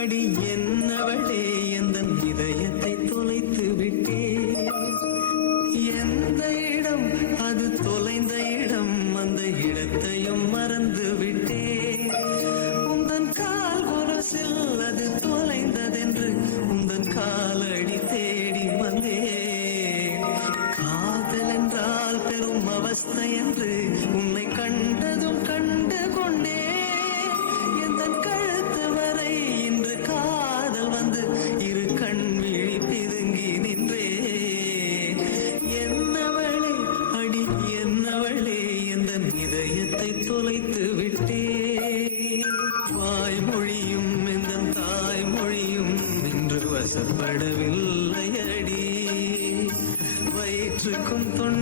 அடி என்னவளே எந்தன் இதயத்தை தொலைத்து விட்டே. எந்த இடம் அது தொலைந்த இடம், அந்த இடத்தையும் மறந்து விட்டே. உந்தன் கால் கொலுசில் அது தொலைந்ததென்று உந்தன் காலடி தேடி வந்தே. காதல் என்றால் பெரும் அவஸ்தை என்று உன்னை கண்டதும் கண்டு கொண்டே. எந்தன் கழுத்து வரை இன்று காதல் வந்து இரு கண் விழி பிதுங்கி நின்றே. என்னவளே அடி என்னவளே எந்தன் இதயத்தை தொலைத்து விட்டே. வாய்மொழியும் எந்தன் தாய்மொழியும் இன்று வசப்படவில்லை அடி. வயிற்றுக்கும் தொண்டை